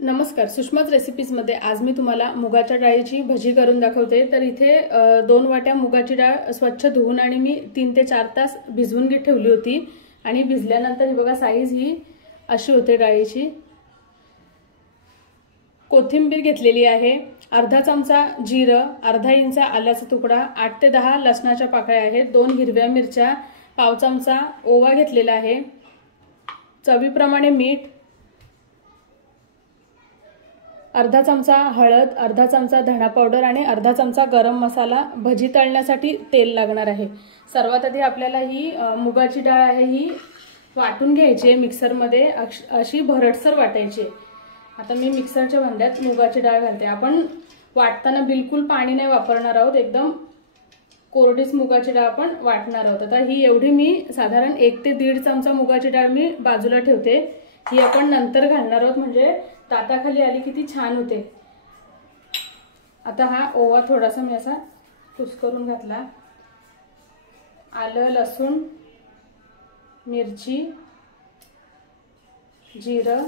नमस्कार, सुषमाच रेसिपीजमध्ये आज मी तुम्हाला मुगाच्या डाळीची भजी करून दाखवते। तर इथे 2 वाट्या मुगाची डाळ स्वच्छ धुवून आणि मी 3 ते 4 तास भिजवून ठेवली होती आणि भिजल्यानंतर ही बघा साईज ही अशी होते डाळीची। कोथिंबीर घेतलेली आहे, अर्धा चमचा जिरं, अर्धा इंच आल्याचा तुकडा, 8 ते 10 लसणाच्या पाकळ्या आहेत, 2 हिरव्या मिरच्या, पाव चमचा ओवा घेतलेला आहे, चवीप्रमाणे मीठ, अर्धा चमचा हळद, अर्धा चमचा धणा पावडर आणि अर्धा चमचा गरम मसाला। भजी तळण्यासाठी तेल लागणार आहे। सर्वात आधी आपल्याला ही मुगाची डाळ आहे ही वाटून घ्यायची आहे मिक्सरमध्ये, अशी भरडसर वाटायची। आता मी मिक्सरच्या भांड्यात मुगाची डाळ घालते। आपण वाटताना बिलकुल पाणी नाही वापरणार आहोत, एकदम कोरडीच मुगाची डाळ आपण वाटणार आहोत। आता ही एवढी मी साधारण 1 ते 1.5 चमचा मुगाची डाळ मी बाजूला ठेवते, ही आपण नंतर घालणार आहोत, म्हणजे दाताखाली आली किती छान होते। आता हा ओवा थोडासा मी असा कुस्करून घातला, आलं, लसूण, मिरची, जिरं।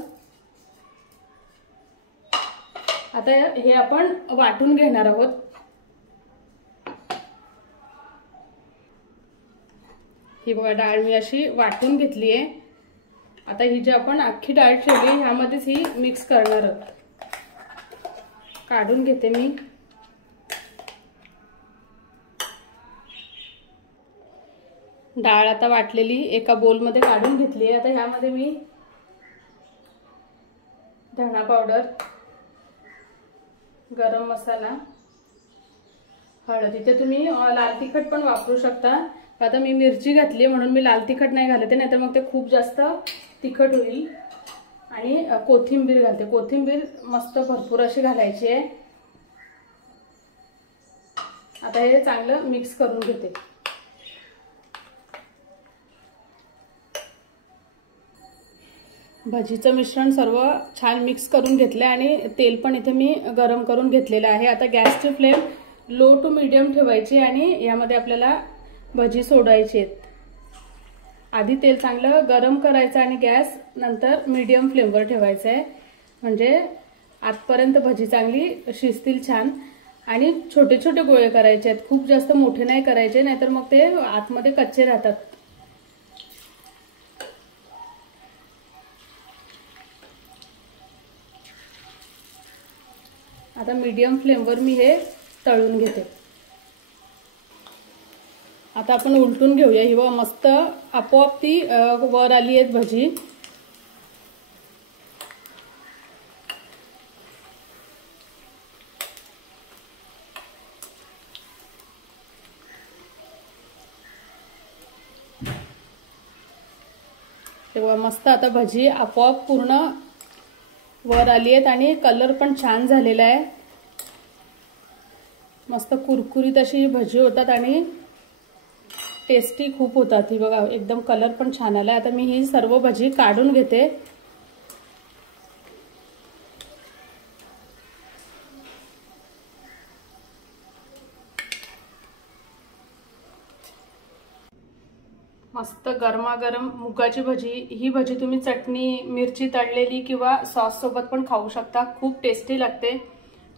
आता हे आपण वाटून घेणार आहोत। ही बघा डाळ मी अशी वाटून घेतली आहे। आता ही जी आपण अख्खी डाळ ठेवली ह्यामध्येच ही मिक्स करणार आहोत। काढून घेते मी। डाळ आता वाटलेली एका बोलमध्ये काढून घेतली आहे। आता ह्यामध्ये मी धणा पावडर, गरम मसाला, हळद, इथे तुम्ही लाल तिखट पण वापरू शकता। आता मी मिरची घातली म्हणून मी लाल तिखट नाही घालते, नाहीतर मग ते खूप जास्त तिखट होईल। आणि कोथिंबीर घालते, कोथिंबीर मस्त भरपूर अशी घालायची आहे। आता हे चांगलं मिक्स करून घेते। भजीचं मिश्रण सर्व छान मिक्स करून घेतले आणि तेल पण इथे मी गरम करून घेतलेलं आहे। आता गॅसची फ्लेम लो टू मीडियम ठेवायची आणि यामध्ये आपल्याला भजी सोडायची आहेत। आधी तेल चांगलं गरम करायचं आणि गॅस नंतर मीडियम फ्लेमवर ठेवायचं आहे, म्हणजे आतपर्यंत भजी चांगली शिजतील छान। आणि छोटे छोटे गोळे करायचे आहेत, खूप जास्त मोठे नाही करायचे, नाहीतर मग ते आतमध्ये कच्चे राहतात। आता मीडियम फ्लेमवर मी हे तळून घेते। आता आपण उलटून घेऊया। ही बघा मस्त आपोआप ती वर आली आहेत भजी। तेव्हा मस्त आता भजी आपोआप पूर्ण वर आली आहेत आणि कलर पण छान झालेला आहे। मस्त कुरकुरीत अशी भजी होतात आणि टेस्टी खूप होतात। ही बघा एकदम कलर पण छान आला। आता मी ही सर्व भजी काढून घेते। मस्त गरमागरम मुगाची भजी। ही भजी तुम्ही चटणी, मिरची तळलेली किंवा सॉस सोबत पण खाऊ शकता, खूप टेस्टी लागते।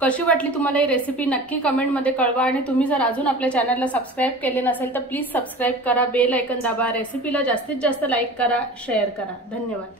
कशी वाटली तुम्हाला ही रेसिपी नक्की कमेंटमध्ये कळवा आणि तुम्ही जर अजून आपल्या चॅनलला सबस्क्राइब केले नसेल तर प्लीज सबस्क्राइब करा, बेल आयकॉन दाबा, रेसिपीला जास्तीत जास्त लाईक करा, शेअर करा। धन्यवाद।